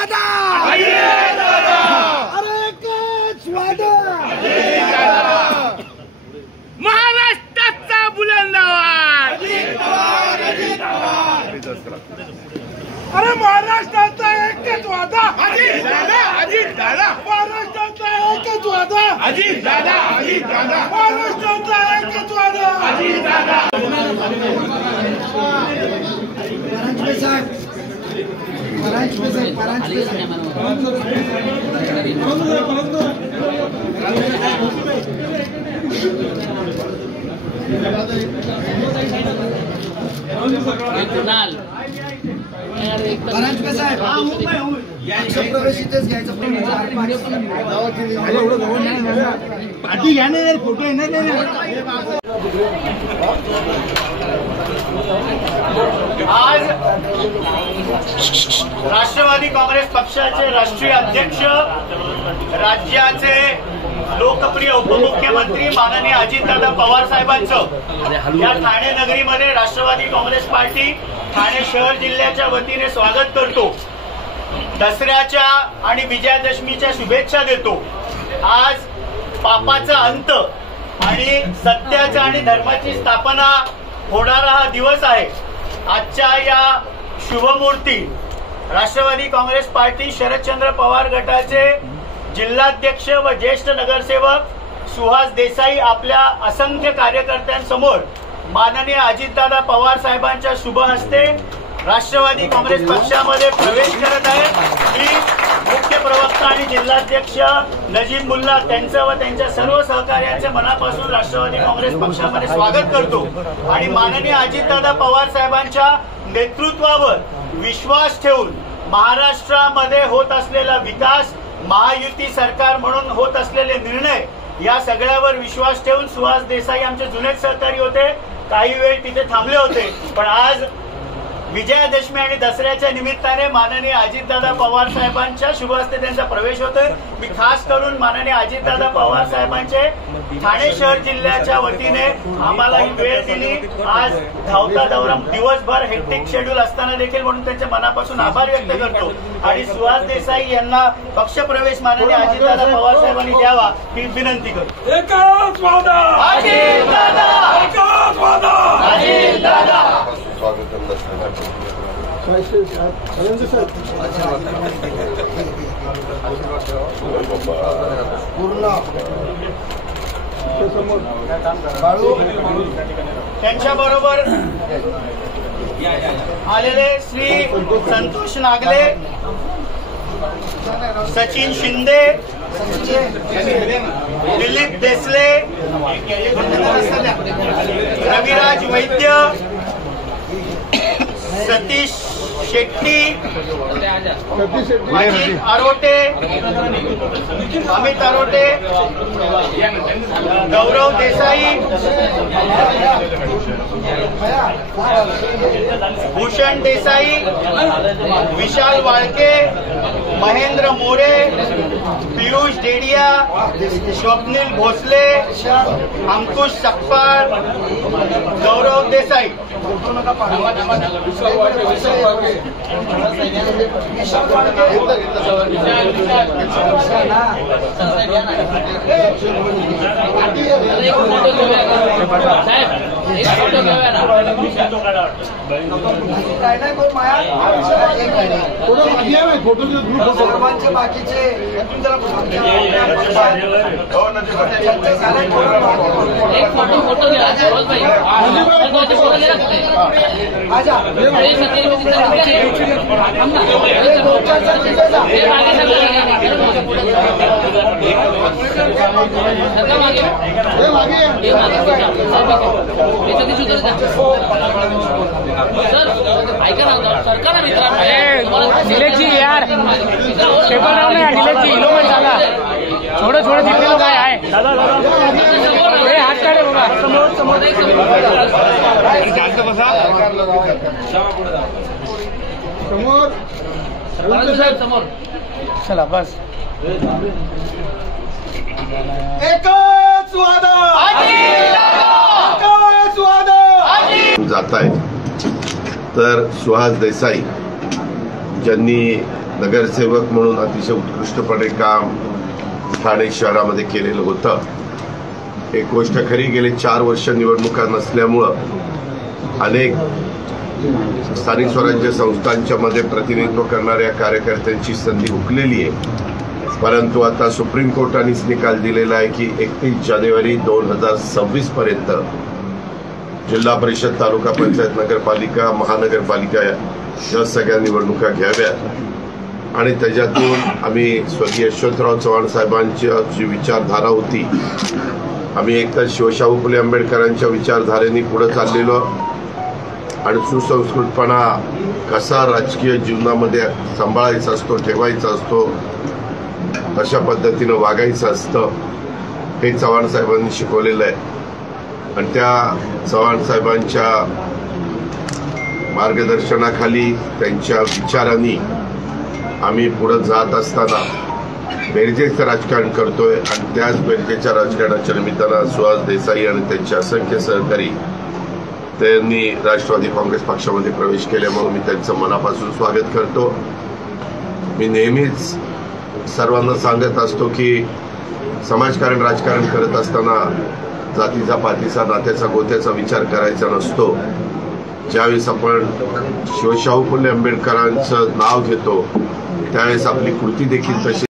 वादा, अरे एकच वादा, महाराष्ट्राचा बुलंद आवाज, अरे महाराष्ट्राचा एकच वादा, महाराष्ट्राचा एकच वादा, महाराष्ट्राचा एकच वादा. पार्टी घ्या ना, फोटो येणार नाही. आज राष्ट्रवादी काँग्रेस पक्षाचे राष्ट्रीय अध्यक्ष, राज्याचे लोकप्रिय उपमुख्यमंत्री माननीय अजितदादा पवार साहेबांचं या ठाणे नगरीमध्ये राष्ट्रवादी काँग्रेस पार्टी ठाणे शहर जिल्ह्याच्या वतीने स्वागत करतो. दसऱ्याच्या आणि विजयादशमीच्या शुभेच्छा देतो. आज पापाचा अंत आणि सत्याचा आणि धर्माची स्थापना होणारा हा दिवस आहे. आजच्या या शुभमुहूर्ती राष्ट्रवादी काँग्रेस पार्टी शरदचंद्र पवार गटाचे जिल्हाध्यक्ष व ज्येष्ठ नगरसेवक सुहास देसाई आपल्या असंख्य कार्यकर्त्यांसमोर माननीय अजितदादा पवार साहेबांच्या शुभ हस्ते राष्ट्रवादी काँग्रेस पक्षामध्ये प्रवेश करत आहे. मी मुख्य प्रवक्ता आणि जिल्हाध्यक्ष नजीब मुल्ला त्यांचं व त्यांच्या सर्व सहकार्यांचे मनापासून राष्ट्रवादी काँग्रेस पक्षामध्ये स्वागत करतो आणि माननीय अजितदादा पवार साहेबांच्या नेतृत्वावर विश्वास ठेवून महाराष्ट्रामध्ये होत असलेला विकास, महायुती सरकार म्हणून होत असलेले निर्णय या सगळ्यावर विश्वास ठेवून सुहास देसाई आमचे जुने सहकारी होते, काही वेळ तिथे थांबले होते. पण आज विजयादशमी आणि दसऱ्याच्या निमित्ताने माननीय अजितदादा पवार साहेबांच्या शुभ हस्ते त्यांचा प्रवेश होतोय. मी खास करून माननीय अजितदादा पवार साहेबांचे ठाणे शहर जिल्ह्याच्या वतीने आम्हाला ही वेळ दिली. आज धावता दौरा दिवसभर हेक्टिक शेड्यूल असताना देखील म्हणून त्यांच्या मनापासून आभार व्यक्त करतो आणि सुहास देसाई यांना पक्षप्रवेश माननीय अजितदादा पवार साहेबांनी द्यावा ही विनंती करतो. एकच वादा, अजितदादा, एकच वादा, अजितदादा. त्यांच्याबरोबर आलेले श्री संतोष नागले, सचिन शिंदे, दिलीप देसले, रविराज वैद्य, सतीश शेट्टी, अजित आरोटे, अमित आरोटे, गौरव देसाई, भूषण देसाई, विशाल वाळके, महेंद्र मोरे, पियुष डेडिया, स्वप्नील भोसले, अंकुश सकपाळ, गौरव देसाई. सर्वांचे बाकीचे यार थोडं थोडं जितने लोग आहे दादा हात काढे बघा समोर समोर चला बस. एकच वादा, एकच वादा. जात आहे तर सुहास देसाई ज्यांनी नगरसेवक म्हणून अतिशय उत्कृष्टपणे काम ठाणे शहरामध्ये केलेलं होतं. एक गोष्ट खरी, गेले 4 वर्ष निवडणुका नसल्यामुळं अनेक स्थानिक स्वराज्य संस्थांच्या मध्ये प्रतिनिधित्व करणाऱ्या कार्यकर्त्यांची संधी हुकलेली आहे. परंतु आता सुप्रीम कोर्टानेच निकाल दिलेला आहे की 31 जानेवारी 2026 पर्यंत जिल्हा परिषद, तालुका पंचायत, नगरपालिका, महानगरपालिका या सगळ्या निवडणुका घ्याव्यात आणि त्याच्यातून आम्ही स्वर्गीय यशवंतराव चव्हाण साहेबांची जी विचारधारा होती, आम्ही एकतर शिवशाहू फुले आंबेडकरांच्या विचारधारेने पुढे चाललेलो आणि सुसंस्कृतपणा कसा राजकीय जीवनामध्ये सांभाळायचा असतो, ठेवायचा असतो, अशा पद्धतीनं वागायचं असतं, हे चव्हाण साहेबांनी शिकवलेलं आहे. आणि त्या चव्हाण साहेबांच्या मार्गदर्शनाखाली, त्यांच्या विचारांनी आम्ही पुढे जात असताना बेरजेचं राजकारण करतोय. आणि त्याच बेरजेच्या राजकारणाच्या निमित्तानं सुहास देसाई आणि त्यांचे असंख्य सहकारी त्यांनी राष्ट्रवादी काँग्रेस पक्षामध्ये प्रवेश केल्यामुळे मी त्यांचं मनापासून स्वागत करतो. मी नेहमीच सर्वांना सांगत असतो की समाजकारण, राजकारण करत असताना जातीचा, पातीचा, नात्याचा, गोत्याचा विचार करायचा नसतो. ज्यावेळेस आपण शिवशाहू फुले आंबेडकरांचं नाव घेतो त्यावेळेस आपली कृती देखील तशी